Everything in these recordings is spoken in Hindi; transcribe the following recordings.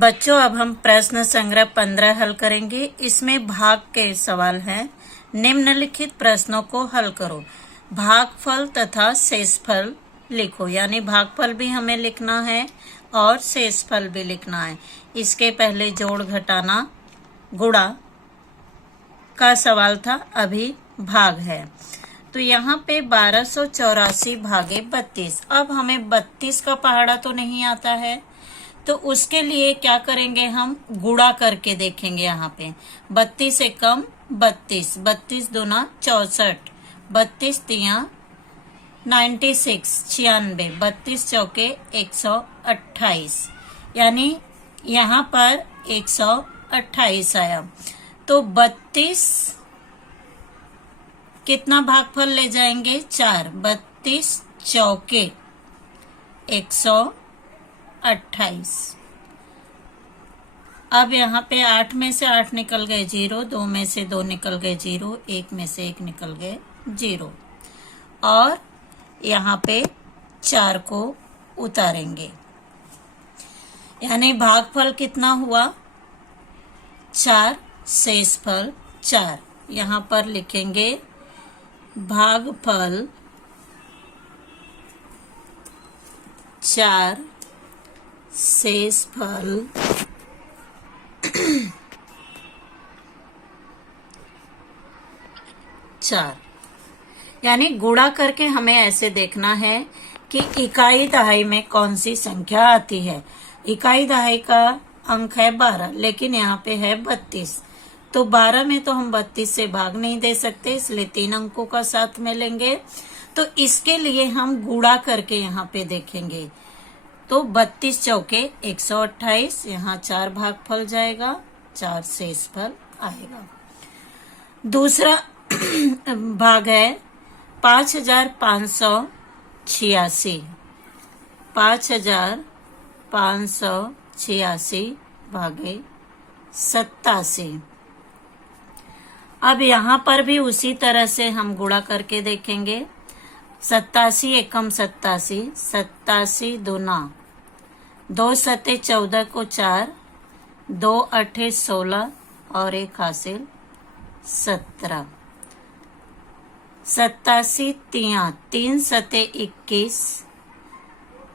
बच्चों, अब हम प्रश्न संग्रह 15 हल करेंगे। इसमें भाग के सवाल हैं। निम्नलिखित प्रश्नों को हल करो। भागफल तथा शेषफल लिखो, यानी भागफल भी हमें लिखना है और शेषफल भी लिखना है। इसके पहले जोड़ घटाना गुणा का सवाल था, अभी भाग है। तो यहाँ पे 1284 भागे 32। अब हमें 32 का पहाड़ा तो नहीं आता है, तो उसके लिए क्या करेंगे, हम गुणा करके देखेंगे। यहाँ पे 32 से कम 32, 32 दूना 64, 32 तिया 96, 96, 32 चौके 128, यानी यहाँ पर 128 आया। तो 32 कितना भागफल ले जाएंगे, 4, 32 चौके 128। अब यहाँ पे 8 में से 8 निकल गए 0, 2 में से 2 निकल गए 0, 1 में से 1 निकल गए 0, और यहाँ पे 4 को उतारेंगे, यानी भागफल कितना हुआ 4, शेषफल 4। यहाँ पर लिखेंगे भागफल 4, शेषफल 4। यानी गुणा करके हमें ऐसे देखना है कि इकाई दहाई में कौन सी संख्या आती है। इकाई दहाई का अंक है 12, लेकिन यहाँ पे है 32, तो 12 में तो हम 32 से भाग नहीं दे सकते, इसलिए 3 अंकों का साथ में लेंगे। तो इसके लिए हम गुणा करके यहाँ पे देखेंगे। तो 32 चौके 128, यहाँ 4 भागफल जाएगा, 4 शेषफल आएगा। दूसरा भाग है 5586, 5586 भागे 87। अब यहाँ पर भी उसी तरह से हम गुणा करके देखेंगे। 87 एकम 87, 87 दूना 2 सते 14 को 4, 2 अठे 16 और 1 हासिल 17। 87 तिया 3 सते 21,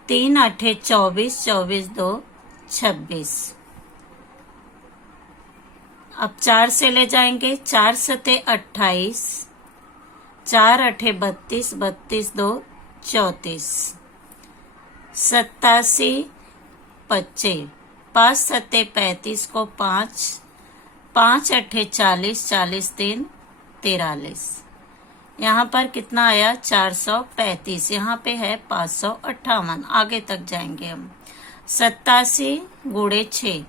3 अठे 24, 24 2 26। अब 4 से ले जाएंगे, 4 सते 28, 4 अठे 32, 32 2 34। 87 25, 5 सते 35 को 5, 5 अठे 40, 40 3 43। यहाँ पर कितना आया 435, यहाँ पे है 558। आगे तक जाएंगे हम। 87 गुणे 6,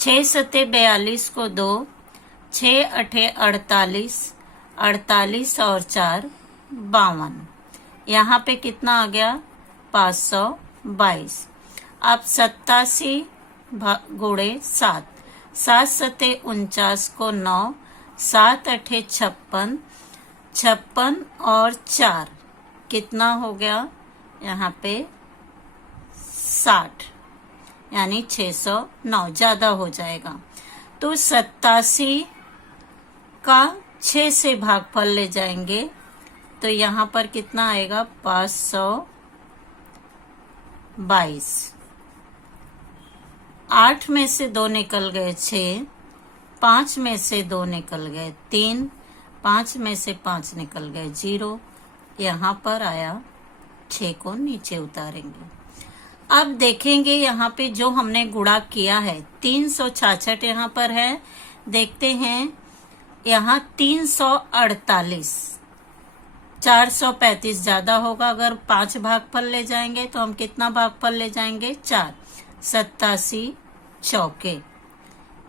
6 सते 42 को 2, 6 अठे 48, 48 और 4 52। यहाँ पे कितना आ गया 522। अब 87 गुणे 7, 7 सते 49 को 9, 7 अठे 56, 56 और 4 कितना हो गया यहाँ पे 60, यानी 609 ज्यादा हो जाएगा। तो 87 का 6 से भागफल ले जाएंगे, तो यहाँ पर कितना आएगा 522। 8 में से 2 निकल गए 6, 5 में से 2 निकल गए 3, 5 में से 5 निकल गए 0, यहाँ पर आया 6 को नीचे उतारेंगे। अब देखेंगे यहाँ पे जो हमने गुणा किया है 366 यहाँ पर है, देखते हैं यहाँ 348, 435 ज्यादा होगा। अगर 5 भागफल ले जाएंगे तो हम कितना भागफल ले जाएंगे 4, 87 चौके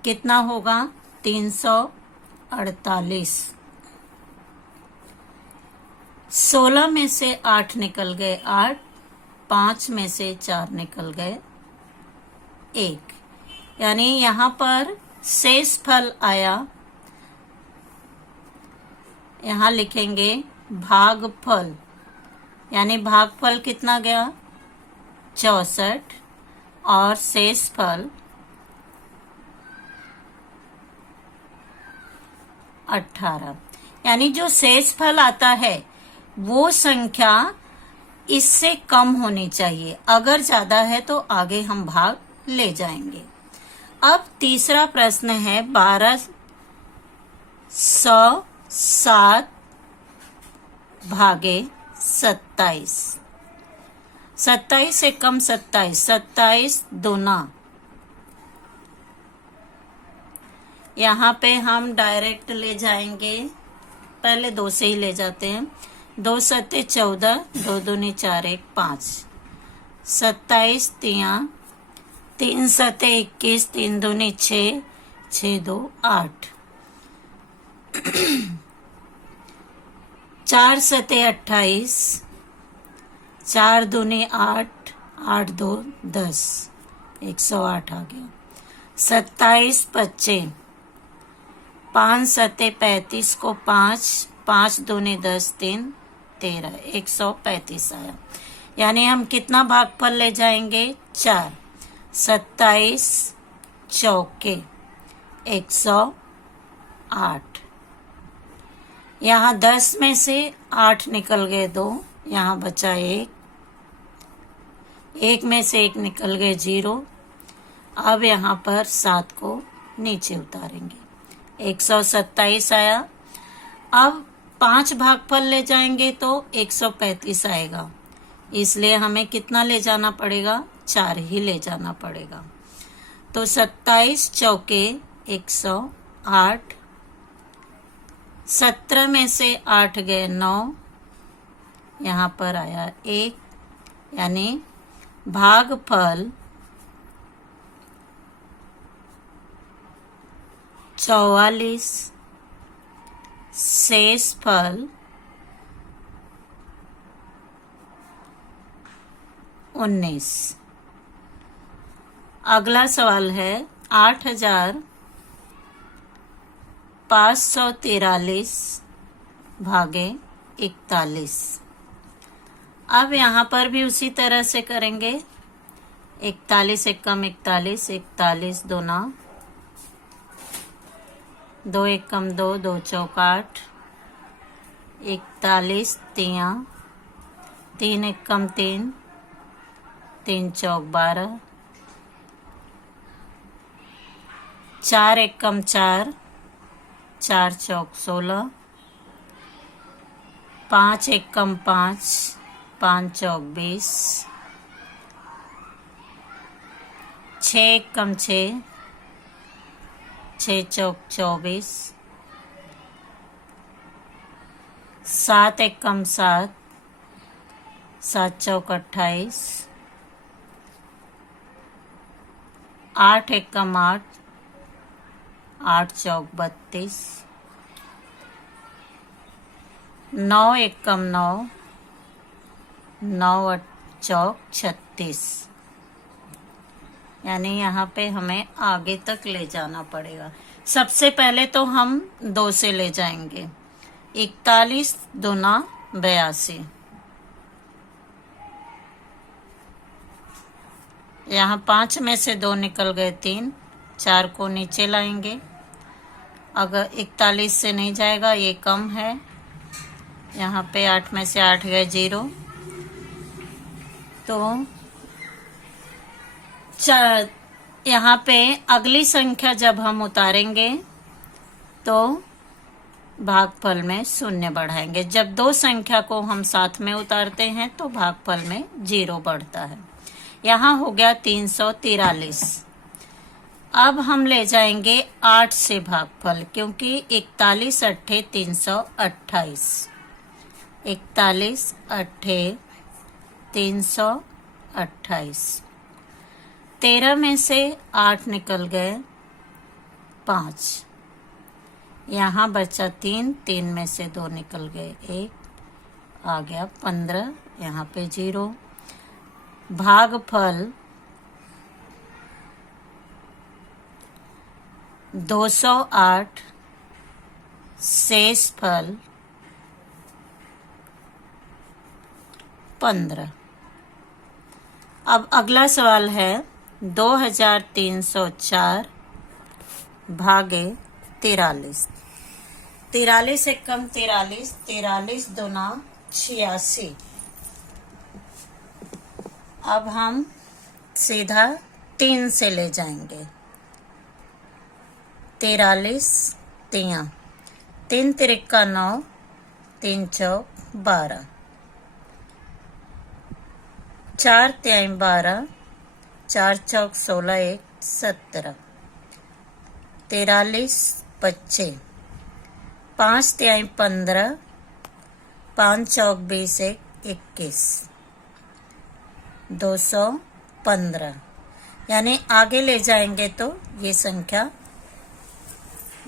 कितना होगा 348। 16 में से 8 निकल गए 8, 5 में से 4 निकल गए 1, यानी यहाँ पर शेषफल आया, यहाँ लिखेंगे भागफल, यानी भागफल कितना गया 64 और शेषफल 18। यानी जो शेष फल आता है वो संख्या इससे कम होनी चाहिए, अगर ज्यादा है तो आगे हम भाग ले जाएंगे। अब तीसरा प्रश्न है 1207 भागे 27। 27 से कम 27, 27 दूना। यहाँ पे हम डायरेक्ट ले जाएंगे, पहले 2 से ही ले जाते हैं। 2 सत्ते 14, 2 दूनी 4, 1 5, 27 तिया, 3 सत्ते 21, 3 दूनी 6, 6 2 8, 4 सत्ते 28, 4 दूनी 8, 8 2 10, 108 आ गया। 27 25, 5 सत्ते 35 को 5, 5 दूनी 10, 3 13, 135 आया। यानी हम कितना भागफल ले जाएंगे? 4। 27 चौके 108। यहाँ 10 में से 8 निकल गए 2, यहाँ बचा 1, 1 में से 1 निकल गए 0। अब यहाँ पर 7 को नीचे उतारेंगे, 127 आया। अब 5 भागफल ले जाएंगे तो 135 आएगा, इसलिए हमें कितना ले जाना पड़ेगा? 4 ही ले जाना पड़ेगा। तो 27 चौके 108, 17 में से 8 गए 9, यहाँ पर आया 1, यानी भागफल 44, शेष फल 19। अगला सवाल है 8543 भागे 41। अब यहाँ पर भी उसी तरह से करेंगे। 41 एक कम 41, 41 दूना, 2 एक कम 2, 2 चौक 8, 41 तिया, 3 एक कम 3, 3 चौक 12, 4 एक कम 4, 4 चौक 16, 5 एक कम 5, 5 चौक 20, 6 एक कम 6, 6 चौक 24, 7 एक कम 7, 7 चौक 28, 8 एक कम 8, 8 चौक 32, 9 एक कम 9, 9 चौक 36। यानी यहाँ पे हमें आगे तक ले जाना पड़ेगा। सबसे पहले तो हम 2 से ले जाएंगे। 41 दूना 82, यहाँ 5 में से 2 निकल गए 3, 4 को नीचे लाएंगे। अगर 41 से नहीं जाएगा, ये कम है, यहाँ पे 8 में से 8 गए 0, तो यहाँ पे अगली संख्या जब हम उतारेंगे तो भागफल में 0 बढ़ाएंगे। जब 2 संख्या को हम साथ में उतारते हैं तो भागफल में 0 बढ़ता है। यहाँ हो गया 343। अब हम ले जाएंगे 8 से भागफल, क्योंकि 41 अट्ठे 328, 41 अट्ठे 328, 13 में से 8 निकल गए 5, यहाँ बचा 3, 3 में से 2 निकल गए 1, आ गया 15, यहाँ पे 0। भागफल 208, शेष फल 15। अब अगला सवाल है 2304 भागे 43। 43 एकम 43, 43 दूना 86। अब हम सीधा 3 से ले जाएंगे। 43 तिया, 3 तिरिका 9, 3 चौक 12, 4 तिहाई 12, 4 चौक 16, 1 17, 43 25, 5 तिहाई 15, 5 चौक 20, 1 21, 215। यानी आगे ले जाएंगे तो ये संख्या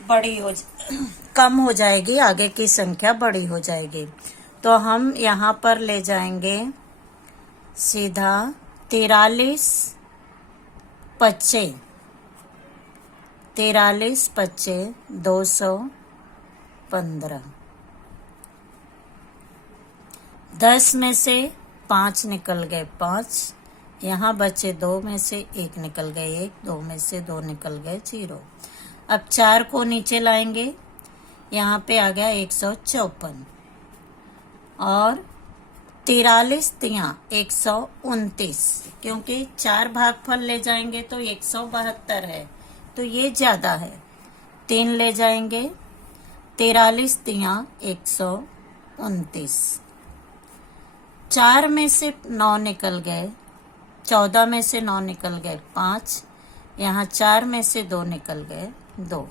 बड़ी कम हो जाएगी, आगे की संख्या बड़ी हो जाएगी। तो हम यहाँ पर ले जाएंगे सीधा 43 25, 43 25 215। 10 में से 5 निकल गए 5, यहाँ बचे 2 में से 1 निकल गए 1, 2 में से 2 निकल गए 0। अब 4 को नीचे लाएंगे, यहाँ पे आ गया 154 और 43 तिया 129, क्योंकि 4 भागफल ले जाएंगे तो 172 है, तो ये ज्यादा है। 3 ले जाएंगे, 43 तिया 129। 4 में से 9 निकल गए, 14 में से 9 निकल गए 5, यहाँ 4 में से 2 निकल गए 2।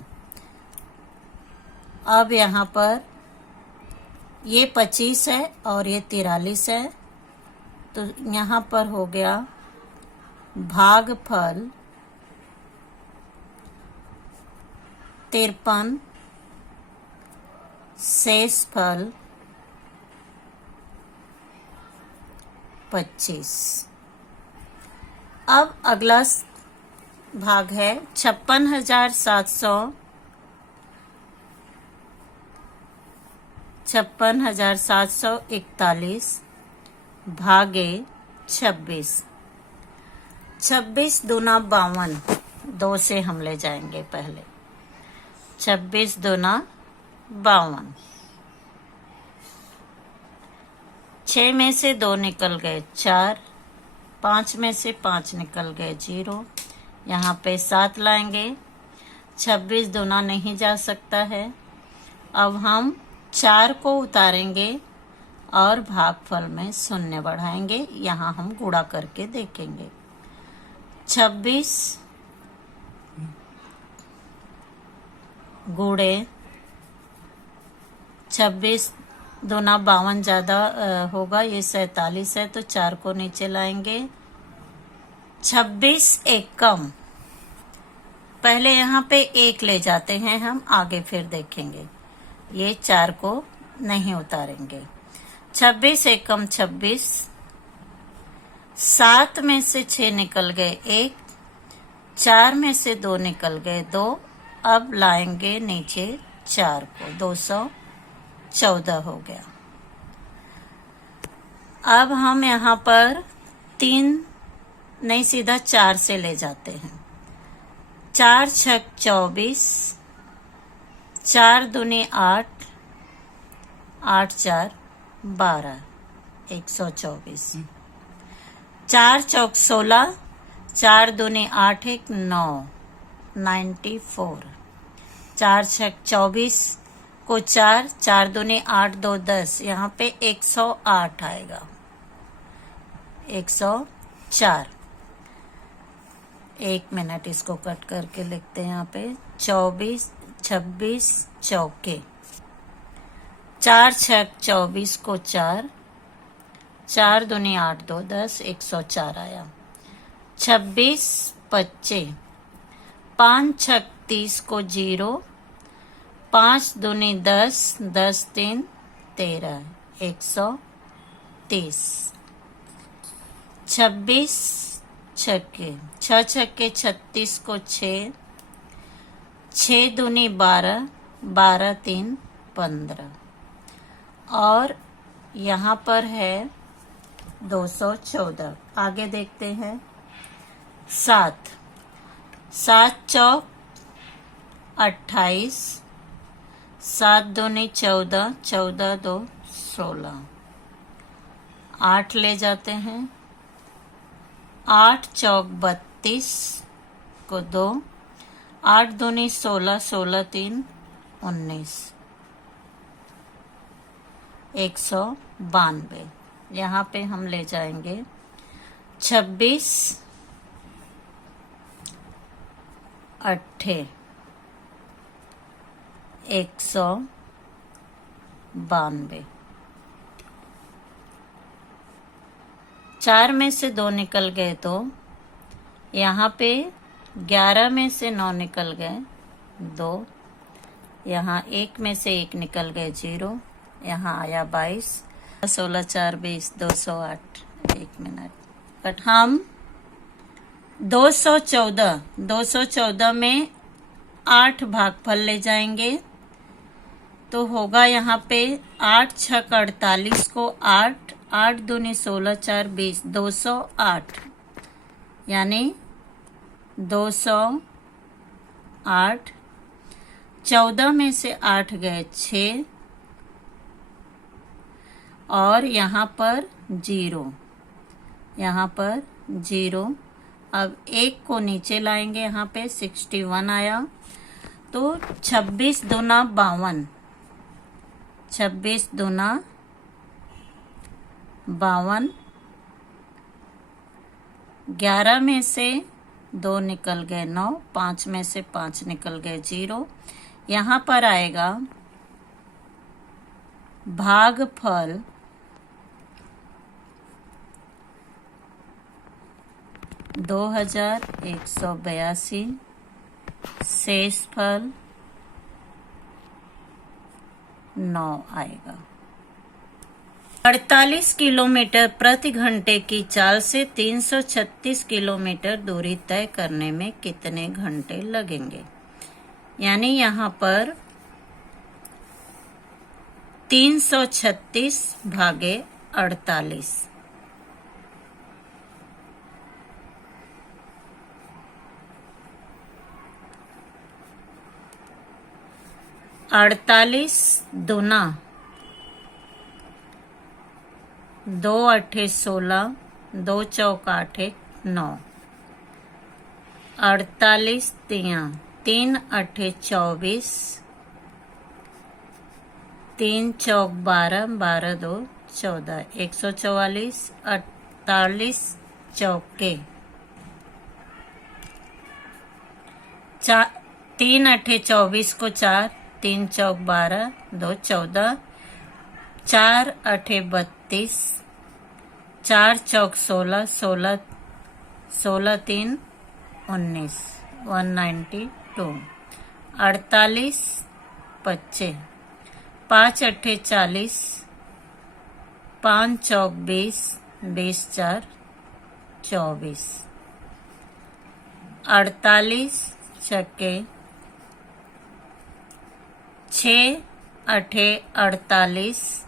अब यहाँ पर ये 25 है और ये 43 है, तो यहाँ पर हो गया भागफल 53, शेषफल 25। अब अगला भाग है 56,741 भागे 26। 26 दूना 52, 2 से हम ले जाएंगे पहले। 26 दूना 52, 6 में से 2 निकल गए 4, 5 में से 5 निकल गए 0, यहाँ पे 7 लाएंगे। 26 दूना नहीं जा सकता है। अब हम 4 को उतारेंगे और भागफल में 0 बढ़ाएंगे, यहाँ हम गुणा करके देखेंगे। 26 गुणे 26 दूना 52 ज्यादा होगा, ये 47 है, तो 4 को नीचे लाएंगे। 26 एकम, पहले यहाँ पे 1 ले जाते हैं हम, आगे फिर देखेंगे। ये 4 को नहीं उतारेंगे। 26 एकम 26, 7 में से 6 निकल गए 1, 4 में से 2 निकल गए 2। अब लाएंगे नीचे 4 को, 214 हो गया। अब हम यहाँ पर 3 नहीं, सीधा 4 से ले जाते हैं। 4 छक 24, 4 दूनी 8, 8 4 12, 124। 4 चौक 16, 4 दूनी 8 1 9, 94। 4 छक 24 को 4, 4 दूनी 8 2 10, यहाँ पे 108 आएगा, 104। 1 मिनट इसको कट करके लिखते हैं यहाँ पे। 24 26 चौके, 4 छक 24 को 4, 4 दूनी 8 2 10, 104 आया। 26 25, 5 छक 30 को 0, 5 दूनी 10, 10 3 13, 130। 26 छक्के, 6 छक्के 36 को 6, 6 दूनी 12, 12 3 15। और यहाँ पर है 214। आगे देखते हैं। 7, 7 चौक 28, 7 दूनी 14, 14 2 16, 8 ले जाते हैं, 8 चौक 32 को 2, 8 दूनी 16, 16 3 19, 192। यहाँ पे हम ले जाएंगे 26 8 192। 4 में से 2 निकल गए तो यहाँ पे 11 में से 9 निकल गए 2, यहाँ 1 में से 1 निकल गए 0, यहाँ आया 22, 16 4 20 208। 1 मिनट। बट हम 214 में 8 भागफल ले जाएंगे तो होगा यहाँ पे 8 छक 48 को 8, 8 दूनी 16 4 20 208, यानी 208। 14 में से 8 गए 6 और यहाँ पर 0, यहाँ पर 0। अब 1 को नीचे लाएंगे, यहाँ पे 61 आया तो 26 दूना 52, 26 दूना 52। 11 में से 2 निकल गए 9, 5 में से 5 निकल गए 0। यहाँ पर आएगा भागफल 2182, शेषफल 9 आएगा। 48 किलोमीटर प्रति घंटे की चाल से 336 किलोमीटर दूरी तय करने में कितने घंटे लगेंगे? यानी यहाँ पर 336 भागे 48, 48 दूना 2 8 16, 2 चौक 8 9, 48 3 8 24, 3 चौक 12, 12 2 14, 144, 48 चौके 3 8 24 को 4, 3 चौक 12 2 14, 4 8 32, 4 चौक 16, 16 16 3 19, 192। 48 25, 5 8 40, 5 चौक 20, 20 4 24, 48 छक्के 6 8 48,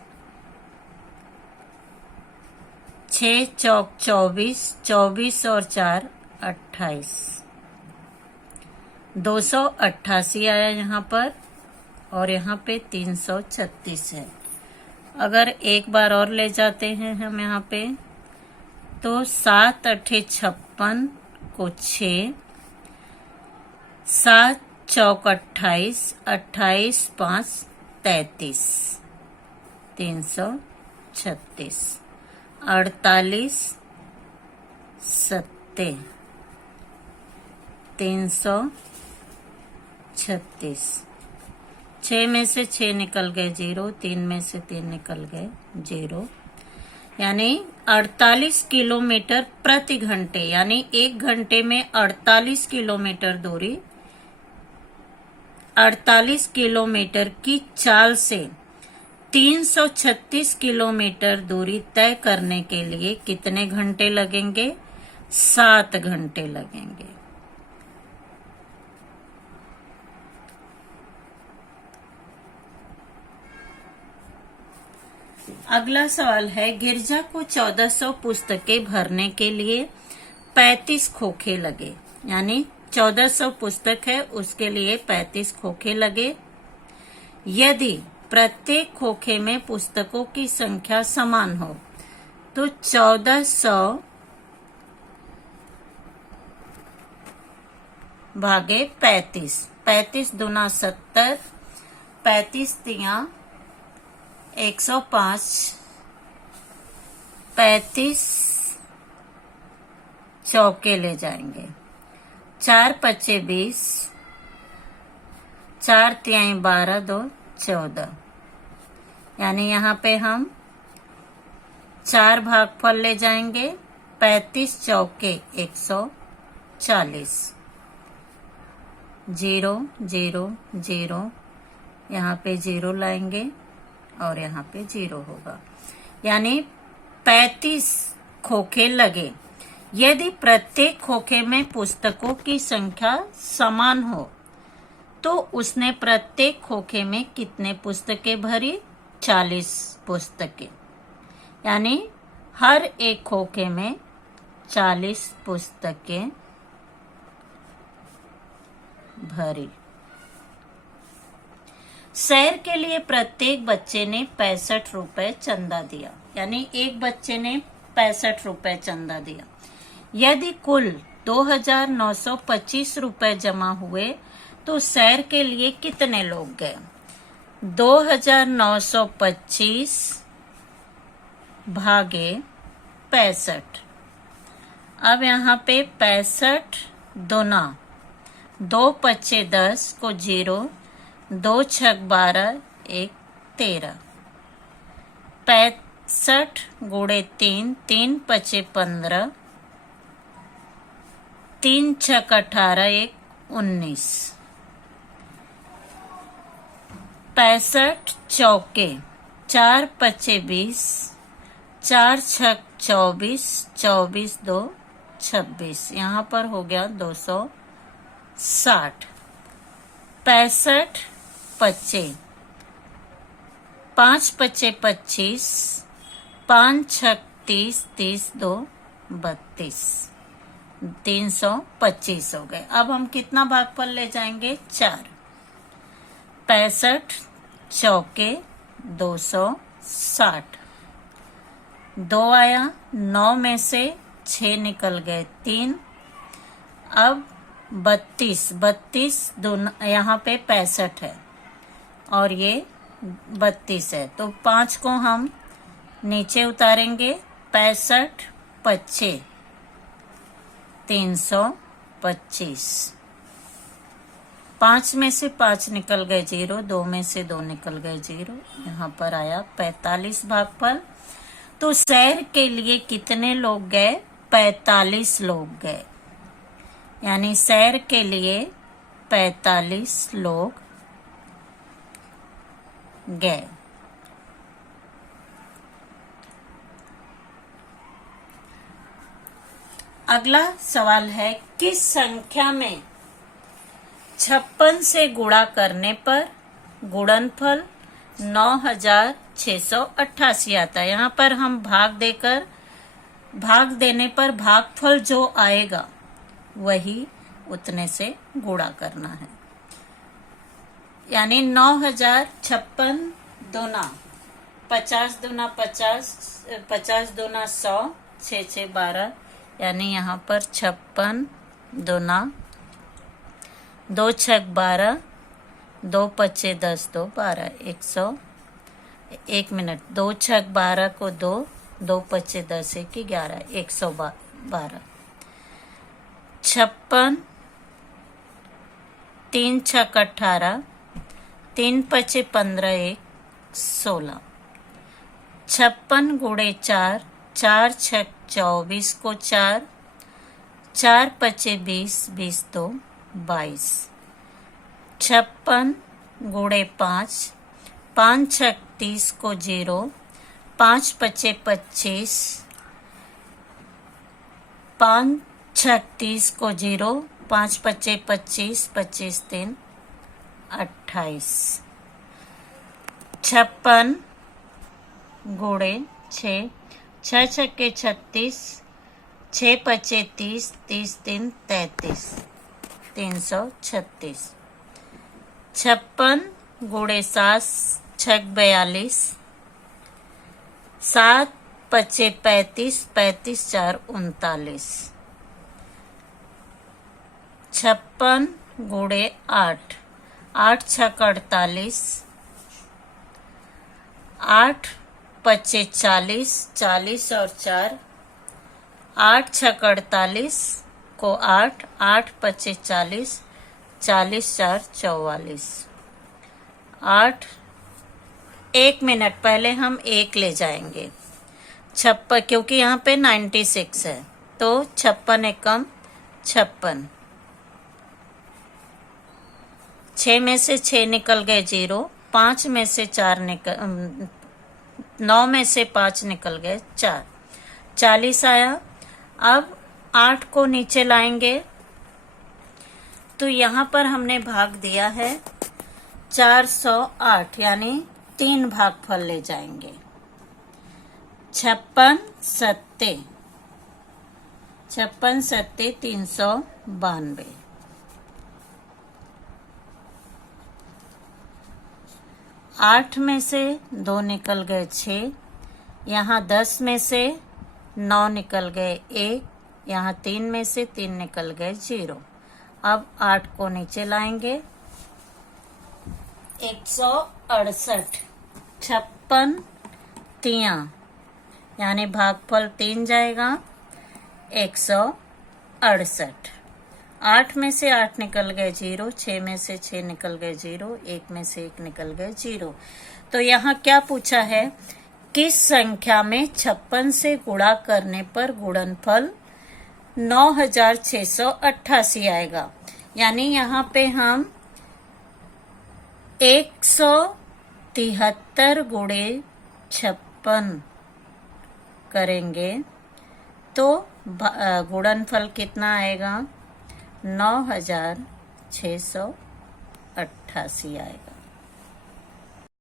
6 चौक 24, 24 और 4 28, 288 आया यहाँ पर और यहाँ पे 336 है। अगर एक बार और ले जाते हैं हम यहाँ पे तो 7 8 56 को 6, 7 चौक 28, 28 5 33, 336, 48 7 336। 6 में से 6 निकल गए 0, 3 में से 3 निकल गए 0, यानी 48 किलोमीटर प्रति घंटे, यानी 1 घंटे में 48 किलोमीटर दूरी, 48 किलोमीटर की चाल से 336 किलोमीटर दूरी तय करने के लिए कितने घंटे लगेंगे? 7 घंटे लगेंगे। अगला सवाल है, गिरजा को 1400 पुस्तकें भरने के लिए 35 खोखे लगे, यानी 1400 पुस्तक है उसके लिए 35 खोखे लगे। यदि प्रत्येक खोखे में पुस्तकों की संख्या समान हो तो 1400 भागे 35, 35 दूना 70, 35 तिया 105, 35 चौके ले जाएंगे, 4 पच्चे 20, 4 तिहाई 12, 2 14, यानी यहाँ पे हम 4 भागफल ले जाएंगे, 35 चौके 140, 0 0 0, यहाँ पे 0 लाएंगे और यहाँ पे 0 होगा, यानी 35 खोखे लगे। यदि प्रत्येक खोखे में पुस्तकों की संख्या समान हो तो उसने प्रत्येक खोखे में कितने पुस्तकें भरी? 40 पुस्तकें, यानी हर एक खोखे में 40 पुस्तकें भरी। सैर के लिए प्रत्येक बच्चे ने 65 रुपए चंदा दिया, यानी एक बच्चे ने 65 रुपए चंदा दिया। यदि कुल 2925 रुपए जमा हुए तो सैर के लिए कितने लोग गए? 2925 भागे 65। अब यहाँ पे 65 दूना 2 पच्चे 10 को 0, 2 छक 12, 1 13, 65 गुणे 3, 3 पच्चे 15, 3 छक 18, 1 19, 65 चौके 4 पच्चे 20, 4 छक 24, 24 2 26, यहाँ पर हो गया 260। 65 पच्चे 5 पच्चे 25, 5 छक 30, 30 2 32, 325 हो गए। अब हम कितना भागफल ले जाएंगे? 4। 65 चौके 260, 2 आया, 9 में से 6 निकल गए, 3। अब 32 दोनों यहाँ पे 65 है और ये 32 है, तो 5 को हम नीचे उतारेंगे। 65 पच्चे 325, 5 में से 5 निकल गए 0, 2 में से 2 निकल गए 0, यहाँ पर आया 45 भागफल। तो सैर के लिए कितने लोग गए? 45 लोग गए, यानी सैर के लिए 45 लोग गए। अगला सवाल है, किस संख्या में 56 से गुणा करने पर गुणनफल 9688 आता है? यहाँ पर हम भाग देने पर भागफल जो आएगा वही उतने से गुणा करना है, यानी 9056 दूना 50 दूना 50, 50 दूना 100, 6 6 12, यानी यहाँ पर 56 दूना 2 छक 12, 2 पच्चे 10, 2 12, 100। 1 मिनट, 2 छक 12 को 2, 2 पच्चे 10, 1 11, 112। 56, 3 छक 18, 3 पच्चे 15, 1 16। 56 गुणे 4, 4 छक 24 को 4, 4 पच्चे 20, 20 2 22। 56 गुणे 5, 5 छक 30 को 0, 5 पच्चे 25, 5 छक 30 को 0, 5 पच्चे 25, 25 3 28। 56 गुणे 6, 6 छक्के 36, 6 पच्चे 30, 30 3 33, 336। 56 गुणे 7 छक 42, 7 पचे 35, 35 4 39, 56 गुणे 8, 8 छक 48, 8 पचे 40, 40 और 4, 8 छक 48 को 8, 8 पचे 40, 40 4 44, 8 1 मिनट पहले हम 1 ले जाएंगे 56, क्योंकि यहाँ पे 96 है तो 56 एकम 56, 6 में से 6 निकल गए 0, 5 में से 4 निकल 9 में से 5 निकल गए 4, 40 आया। अब 8 को नीचे लाएंगे तो यहाँ पर हमने भाग दिया है 408, यानी 3 भागफल ले जाएंगे 56 सत्ते 392, 8 में से 2 निकल गए 6, यहाँ 10 में से 9 निकल गए 1, यहाँ 3 में से 3 निकल गए 0। अब 8 को नीचे लाएंगे 168, 56 तिया, यानी भागफल 3 जाएगा 168। 8 में से 8 निकल गए 0, 6 में से 6 निकल गए 0, 1 में से 1 निकल गए 0। तो यहाँ क्या पूछा है, किस संख्या में 56 से गुणा करने पर गुणनफल 9688 आएगा। यानी यहाँ पे हम 173 गुणे 56 करेंगे तो गुणनफल कितना आएगा, 9688 आएगा।